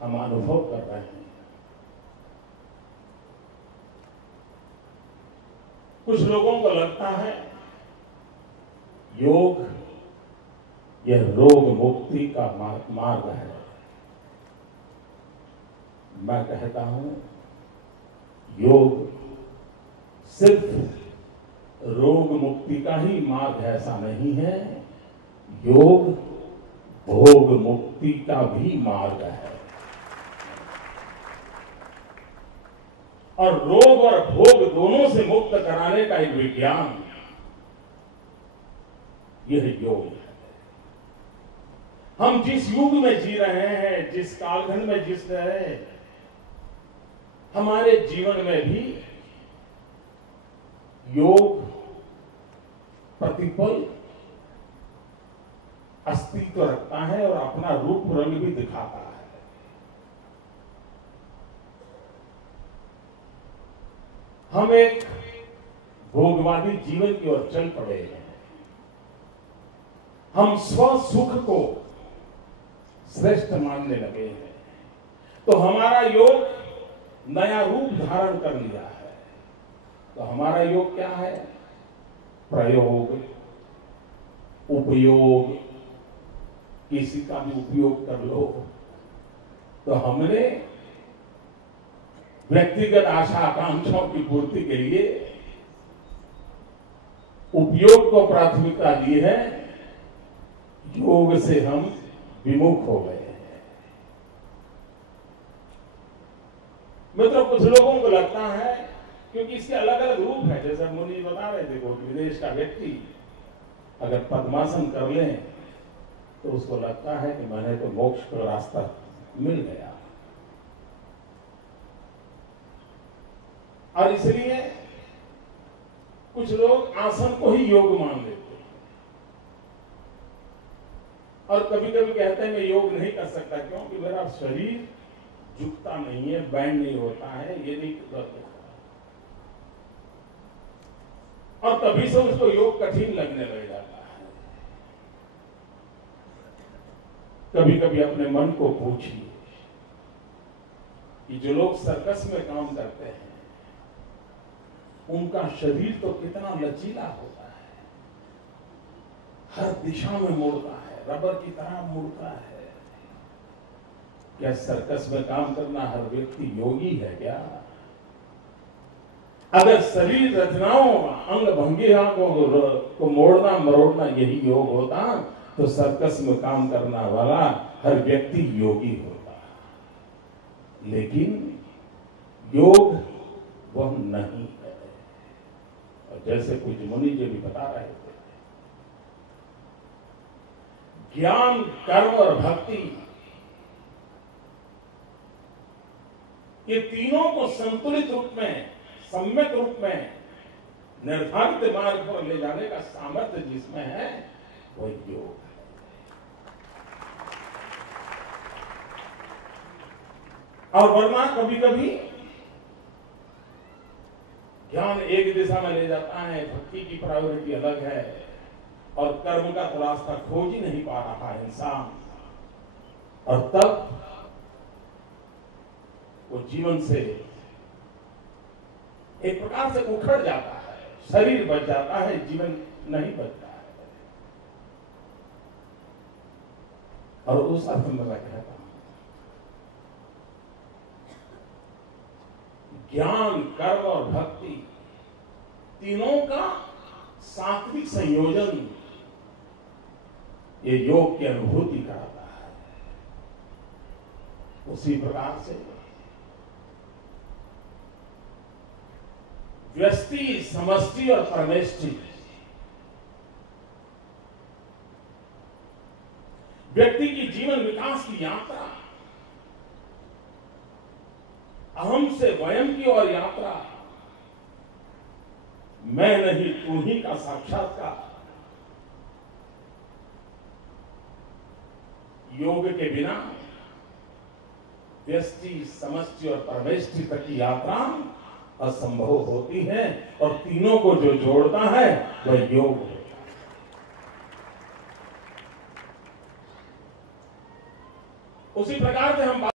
हम अनुभव कर रहे हैं। कुछ लोगों को लगता है योग यह रोग मुक्ति का मार्ग है। मैं कहता हूं योग सिर्फ रोग मुक्ति का ही मार्ग है, ऐसा नहीं है। योग भोग मुक्ति का भी मार्ग है। और रोग और भोग दोनों से मुक्त कराने का एक विज्ञान, यह योग है। हम जिस युग में जी रहे हैं, जिस कालखंड में जिस रहे हैं, हमारे जीवन में भी योग प्रतिपल अस्तित्व रखता है और अपना रूप रंग भी दिखाता है। हम एक भोगवादी जीवन की ओर चल पड़े हैं। हम स्व सुख को श्रेष्ठ मानने लगे हैं। तो हमारा योग नया रूप धारण कर लिया है। तो हमारा योग क्या है? प्रयोग, उपयोग, किसी का भी उपयोग कर लो। तो हमने व्यक्तिगत आशा आकांक्षाओं की पूर्ति के लिए उपयोग को प्राथमिकता दी है। योग से हम विमुख हो गए हैं। मित्रों, कुछ लोगों को लगता है, क्योंकि इसके अलग अलग रूप है, जैसे मुनि बता रहे थे, कोई विदेश का व्यक्ति अगर पद्मासन कर ले तो उसको लगता है कि मैंने तो मोक्ष का रास्ता मिल गया। और इसलिए कुछ लोग आसन को ही योग मान लेते हैं। और कभी कभी कहते हैं मैं योग नहीं कर सकता, क्योंकि मेरा शरीर झुकता नहीं है, बैंड नहीं होता है, ये नहीं कर सकता। और तभी से उसको योग कठिन लगने लग जाता है। कभी कभी अपने मन को पूछिए कि जो लोग सर्कस में काम करते हैं उनका शरीर तो कितना लचीला होता है, हर दिशा में मुड़ता है, रबर की तरह मुड़ता है। क्या सर्कस में काम करना हर व्यक्ति योगी है क्या? अगर शरीर रचनाओं, अंग भंगियों को मोड़ना मरोड़ना यही योग होता तो सर्कस में काम करना वाला हर व्यक्ति योगी होता। लेकिन योग वह नहीं है। और जैसे कुछ मुनि जी भी बता रहे थे, ज्ञान, कर्म और भक्ति, ये तीनों को संतुलित रूप में, सम्यक रूप में निर्धारित मार्ग पर ले जाने का सामर्थ्य जिसमें है वह योग है। और वरना कभी कभी ज्ञान एक दिशा में ले जाता है, भक्ति की प्रायोरिटी अलग है, और कर्म का तो रास्ता खोज ही नहीं पा रहा है इंसान। और तब वो जीवन से एक प्रकार से उखड़ जाता है। शरीर बच जाता है, जीवन नहीं बचता है। और उस अर्थ में मैं कहता हूं ज्ञान, कर्म और भक्ति तीनों का सात्विक संयोजन ये योग की अनुभूति कराता है। उसी प्रकार से व्यष्टि, समष्टि और परमेष्टि, व्यक्ति की जीवन विकास की यात्रा, अहम से वयम की ओर यात्रा, मैं नहीं तू ही का साक्षात्कार, योग के बिना व्यष्टि, समष्टि और परमेष्टि तक की यात्रा असंभव होती है। और तीनों को जो जोड़ता है वह योग है। उसी प्रकार से हम